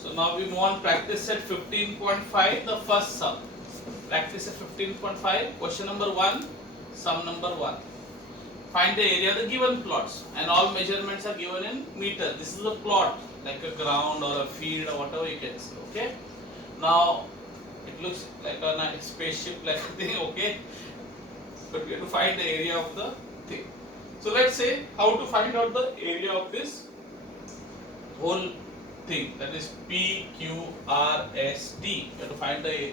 So now we move on practice set 15.5, the first sum. Practice set 15.5, question number 1, sum number 1. Find the area of the given plots and all measurements are given in meter. This is a plot like a ground or a field or whatever you can say. Okay. Now it looks like a nice spaceship like thing. Okay. But we have to find the area of the thing. So let's say how to find out the area of this whole thing, that is PQRST. You have to find the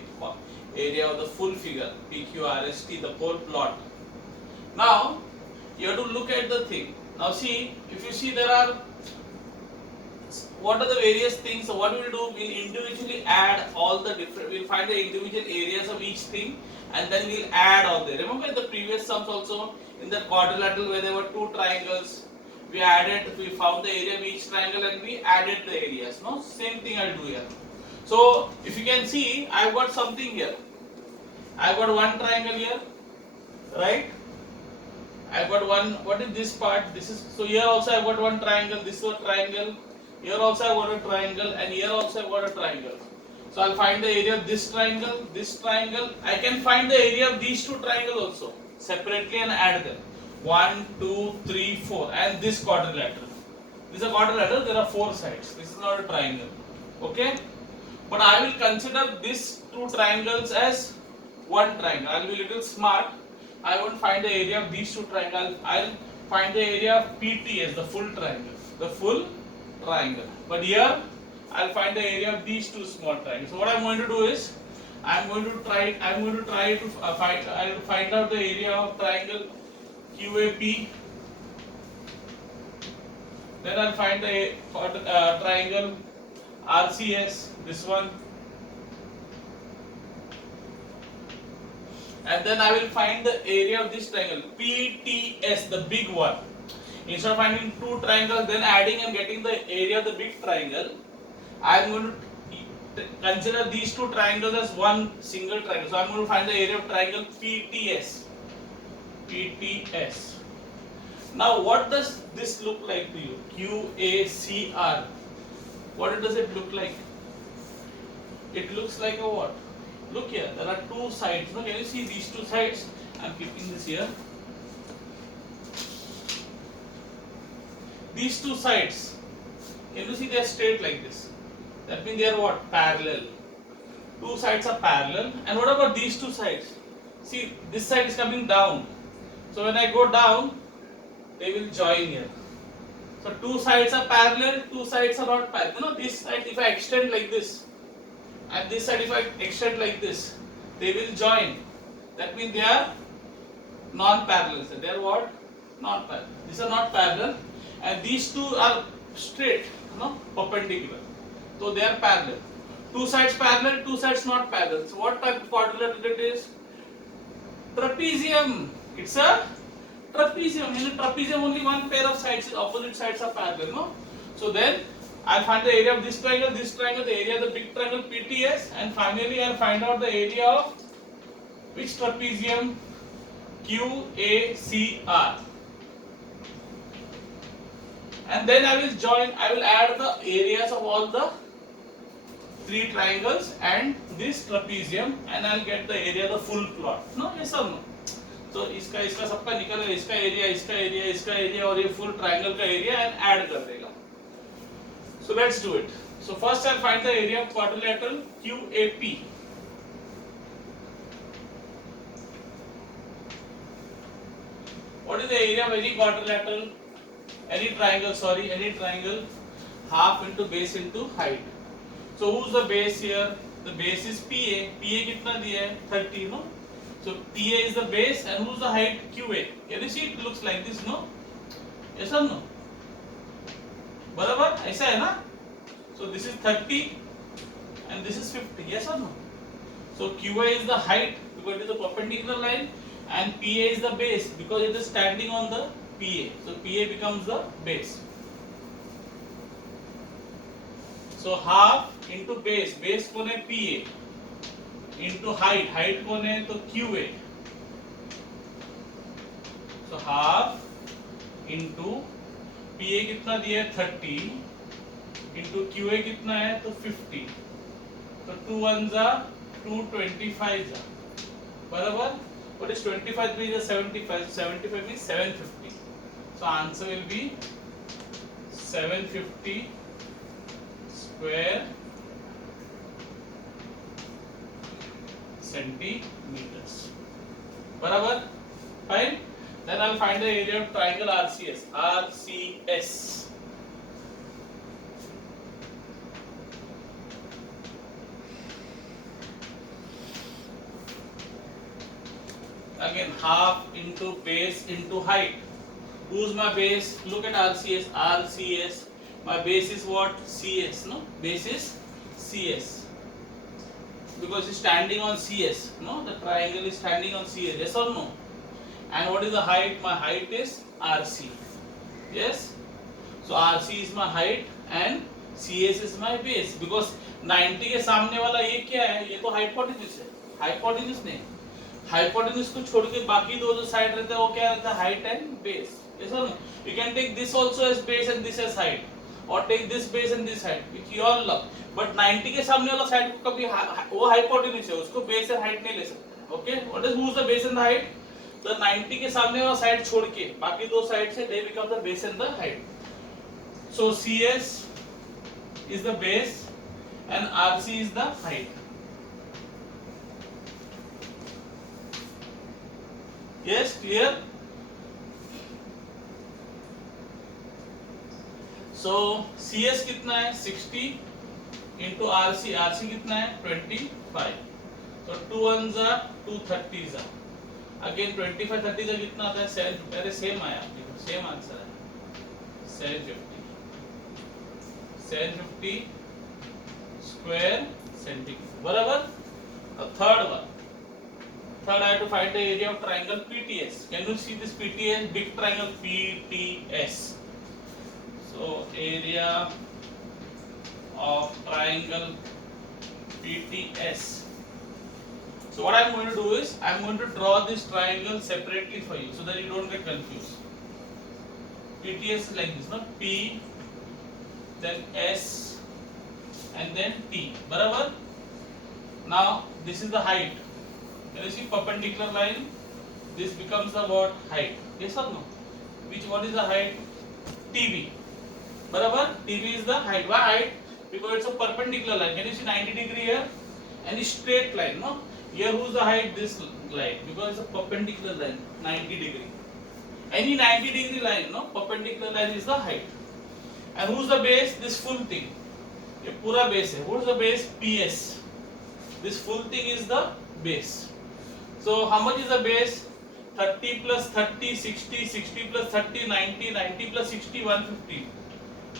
area of the full figure PQRST, the whole plot. Now you have to look at the thing. Now see, if you see there are, what are the various things? So what we will do, we will individually add all the different, we will find the individual areas of each thing and then we will add all them. Remember in the previous sums also, in the quadrilateral where there were two triangles, we found the area of each triangle and we added the areas. No, same thing I'll do here. So if you can see, I've got something here. I've got one triangle here, right? I've got one. What is this part? This is, so here also I've got one triangle. This is a triangle. Here also I've got a triangle, and here also I've got a triangle. So I'll find the area of this triangle, this triangle. I can find the area of these two triangles also separately and add them. 1, 2, 3, 4, and this quadrilateral. This is a quadrilateral. There are 4 sides. This is not a triangle. Okay, but I will consider these two triangles as one triangle. I will be a little smart. I won't find the area of these two triangles. I'll find the area of PT as the full triangle. The full triangle. But here I'll find the area of these two small triangles. So what I'm going to do is I'm going to try to I'll find out the area of triangle QAP. Then I'll find the triangle RCS, this one. And then I will find the area of this triangle PTS, the big one. Instead of finding two triangles, then adding and getting the area of the big triangle, I am going to consider these two triangles as one single triangle. So I am going to find the area of triangle PTS. PTS. Now what does this look like to you? QACR. What does it look like? It looks like a what? Look here, there are two sides. Now, can you see these two sides? I am keeping this here. These two sides, can you see they are straight like this? That means they are what? Parallel. Two sides are parallel. And what about these two sides? See, this side is coming down. So when I go down, they will join here. So two sides are parallel, two sides are not parallel. You know, this side if I extend like this, and this side if I extend like this, they will join. That means they are non-parallel. So they are what? Non-parallel. These are not parallel, and these two are straight, perpendicular. So they are parallel. Two sides parallel, two sides not parallel. So what type of quadrilateral it is? Trapezium. It's a trapezium. In a trapezium, only one pair of sides, opposite sides are parallel. No? So then I'll find the area of this triangle, the area of the big triangle PTS, and finally I'll find out the area of which trapezium? QACR. And then I will add the areas of all the three triangles and this trapezium, and I'll get the area of the full plot. No, yes or no? तो इसका सबका निकलेगा, इसका area और ये full triangle का area and add कर देगा. So let's do it. So first I'll find the area of quadrilateral QAP. What is the area of any quadrilateral? Any triangle, half into base into height. So who's the base here? The base is PA. PA कितना दिया है? 30, no? So PA is the base, and who's the height? QA. Can you see it looks like this, no? Yes or no? बराबर ऐसा है ना? So this is 30 and this is 50. Yes or no? So QA is the height because it is the perpendicular line, and PA is the base because it is standing on the PA. So PA becomes the base. So half into base कौन है? PA into height कौन है? तो QA. So half into PA कितना दिया है? 30, into QA कितना है तो 50, तो 2 1 जा 225 जा बराबर. What is 25 3 is 75, 75 means 750. So answer will be 750 square centimeters. बराबर. Fine. Then I'll find the area of triangle RCS. RCS. Again, half into base into height. Who's my base? Look at RCS. RCS. My base is what? CS. No, base is CS. Because it's standing on CS. No, the triangle is standing on CS. Yes or no? And what is the height? My height is RC. Yes. So RC is my height and CS is my base. Because 90 के सामने वाला ये क्या है? ये तो hypotenuse है. Hypotenuse नहीं. Hypotenuse को छोड़ के बाकी दो जो साइड रहते हैं वो क्या रहता है? Height and base. Yes or no? You can take this also as base and this as height, or take this base and this height, which you all love. But 90 के सामने वाला साइड को कभी वो hypotenuse है, उसको base and height नहीं ले सकते. Okay? What is who's the base and the height? The 90 के सामने वाला साइड छोड़ के बाकी दो साइड से they become the base and the height. So CS is the base and RC is the height. Yes, clear? So CS कितना है 60 into RC. RC कितना है 25. So 2 1 जा 2 30 जा. Again 25 30 जा कितना आता है? 7. पहले सेम आया, देखो सेम आंसर है 750. 750 square centimeter. बराबर. अब third one. Third, I have to find the area of triangle PTS. Can you see this PTS? Big triangle PTS. So area of triangle PTS. So what I am going to do is I am going to draw this triangle separately for you so that you don't get confused. PTS is like this, no? P, then S, and then T. Barabar? Now this is the height. Can you see perpendicular line? This becomes the what? Height. Yes or no? What is the height? TB. Barabar? TB is the height. Why height? Because it's a perpendicular line. Can you see 90 degree here? And a straight line, no? Here who's the height? This line. Because it's a perpendicular line. 90 degree. Any 90 degree line, no? Perpendicular line is the height. And who's the base? This full thing. ये पूरा base है. Who's the base? PS. This full thing is the base. So how much is the base? 30 plus 30, 60, 60 plus 30, 90, 90 plus 60, 150.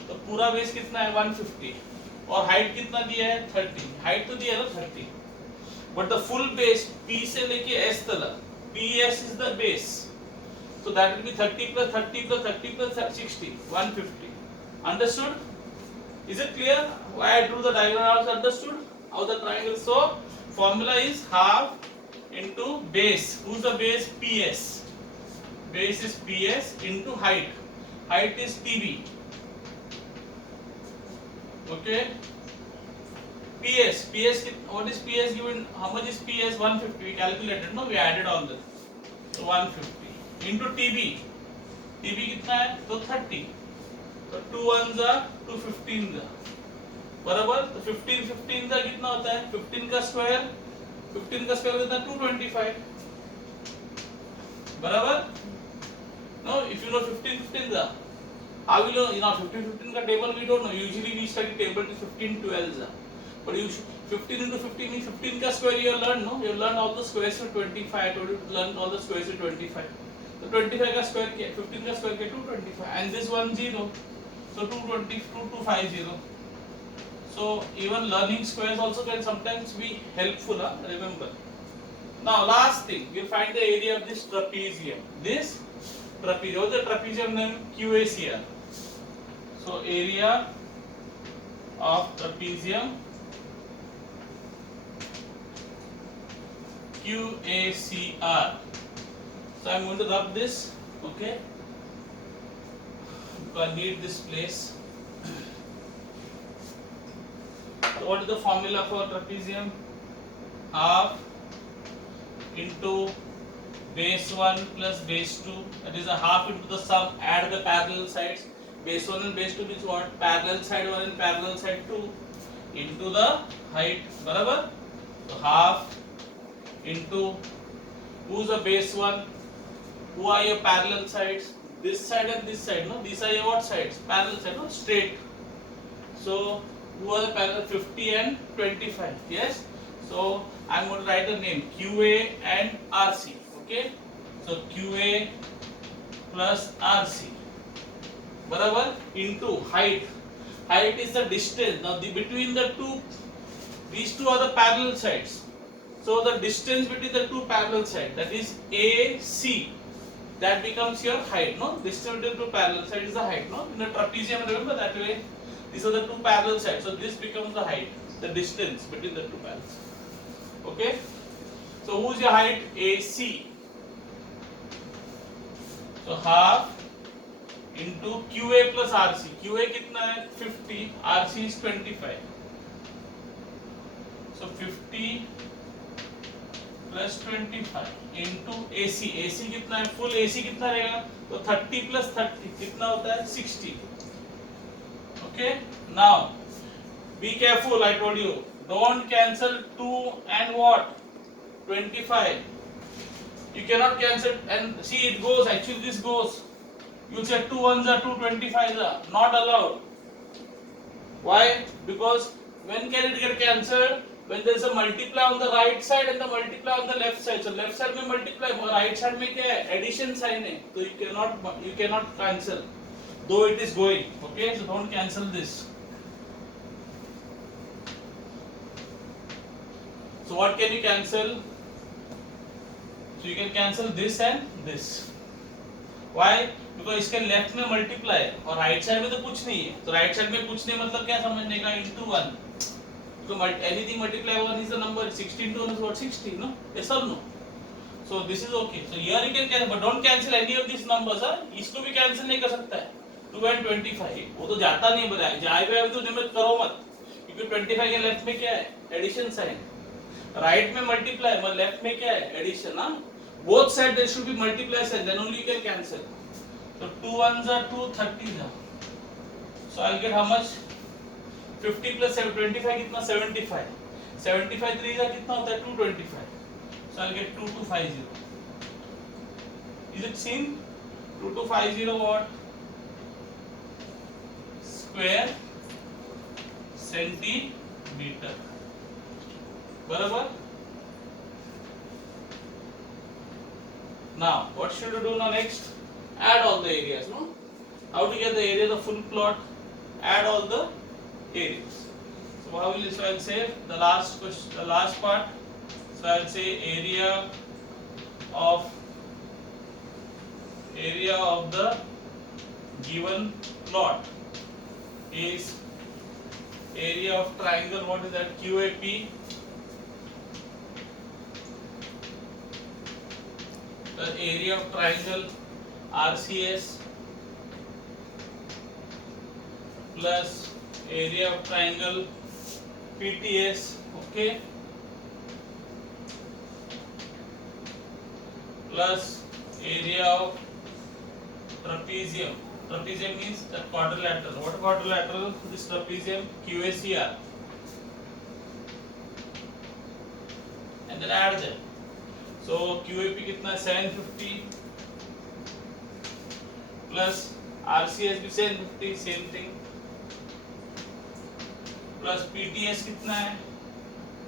तो पूरा base कितना है 150 और height कितना दिया है 30. हाइट तो दिया है ना 30. But the full bass P से लेके S तक PS is the base. So that will be 30 plus 30 plus 30 plus 60, 150. Understood? Is it clear? Why I drew the diagram also understood? How the triangle? So formula is half into base. Who's the base? PS. Base is PS into height. Height is TB. Okay. PS. What is PS given? How much is PS? 150. We calculated. No, we added all this. So 150 into TB. TB कितना है? तो 30. तो 2 1 जा 2 15 जा. बराबर. तो 15 जा कितना होता है? 15 का स्क्वायर. 15 का स्क्वायर देता है 225. बराबर. No, if you know 15 जा. How will you know 15 का table we don't know. Usually we study table to 15 12 जा. But you 15 into 15 means 15 का square you learn, no? You learn all the squares to 25. You learn all the squares to 25. So 25 का square क्या? 15 का square क्या? 225. And this one 0. So 220 2250. So even learning squares also can sometimes be helpful, remember. Now last thing, we'll find the area of this trapezium. This trapezium, what's the trapezium name? QACR. So area of trapezium QACR. So I'm going to rub this, okay? Because I need this place. what is the formula for trapezium? Half into base 1 plus base 2, that is a half into the sum, add the parallel sides. Base 1 and base 2 is what? Parallel side 1 and parallel side 2 into the height, barabar? So half into, who's the base 1? Who are your parallel sides? This side and this side, no? These are your what sides? Parallel side, no? Straight. So who are the parallel? 50 and 25, yes? So I am going to write the name QA and RC, okay? So QA plus RC, barabar, into height. Height is the distance. Now between the two, these two are the parallel sides. So the distance between the two parallel sides, that is AC, that becomes your height, no? Distance between two parallel sides is the height, no? In the trapezium, remember that way? These are the two parallel sides. So this becomes the height, the distance between the two parallel sides. Okay? So who is your height? AC. So half into QA plus RC. QA कितना है? 50. RC is 25. So 50 plus 25 into AC. AC कितना है? Full AC कितना रहेगा? तो 30 plus 30 कितना होता है? 60. Okay? Now be careful. I told you. Don't cancel 2 and what? 25. You cannot cancel, and see it goes. Actually, this goes. You say 2 ones are 2, 25s are not allowed. Why? Because when can it get cancelled? When there is a multiply on the right side and the multiply on the left side. So left side में multiply, right side में क्या है? Addition sign है. So you cannot cancel. Though it is going. Okay, so don't cancel this. So what can you cancel? So you can cancel this and this. Why? Because इसके left में multiply है और right side में तो कुछ नहीं है. तो राइट साइड में कुछ नहीं मतलब क्या समझने का? into 1. So anything multiply 1 is the number. 16 to 1 is what? 60, no? Yes or no? So this is okay. So here you can cancel, but don't cancel any of these numbers. इसको भी cancel नहीं कर सकता है. 2 and 25 वो तो जाता नहीं है बताया. जाएगा अभी तो निमित करो मत. क्योंकि 25 के लेफ्ट में क्या है? Addition sign. राइट में मल्टीप्लाई और लेफ्ट में क्या है? एडिशन. हाँ, both sides there should be multiply sign, then only you can cancel. So 2 ones are 2, 30 now. So I'll get how much? 50 plus 25 कितना? 75. 75 3 का कितना होता है? 225. So I'll get 2250. Is it seen? 2250 what? Square centimeter. बराबर? Now, what should you do now next? Add all the areas, no? How to get the area of the full plot? Add all the areas. So how will you? So I'll say the last question, the last part. So I'll say area of the given plot is area of triangle. What is that? QAP. The area of triangle RCS plus area of triangle PTS, okay, plus area of trapezium. Trapezium means the quadrilateral. What quadrilateral? This trapezium QACR, and then add them. So QAP कितना है? 750 plus RCS भी 750, same thing, plus PTS कितना है?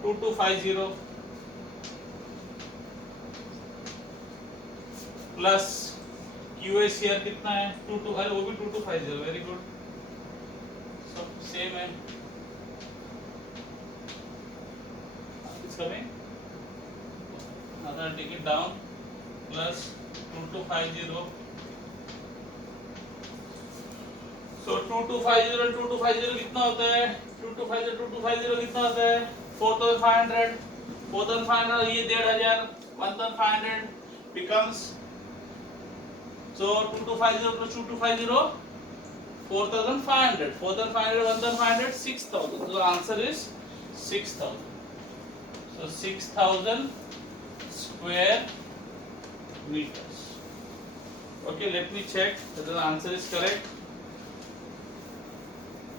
2250 plus QACR कितना है? 22, अरे वो भी 2250. Very good. सब सेम है. It's coming. Now I'll take it down. Plus 2250. So 2250 and 2250 कितना होता है? 2250 कितना होता है? 4500. 4500 ये 1500. 1500 becomes, so 2250 plus 2250 4500. 4500 1500 6000. So the answer is 6,000. So 6,000 square meters. Okay, let me check whether the answer is correct.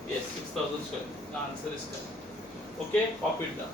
Yes, 6,000 square. The answer is correct. Okay, copy it down.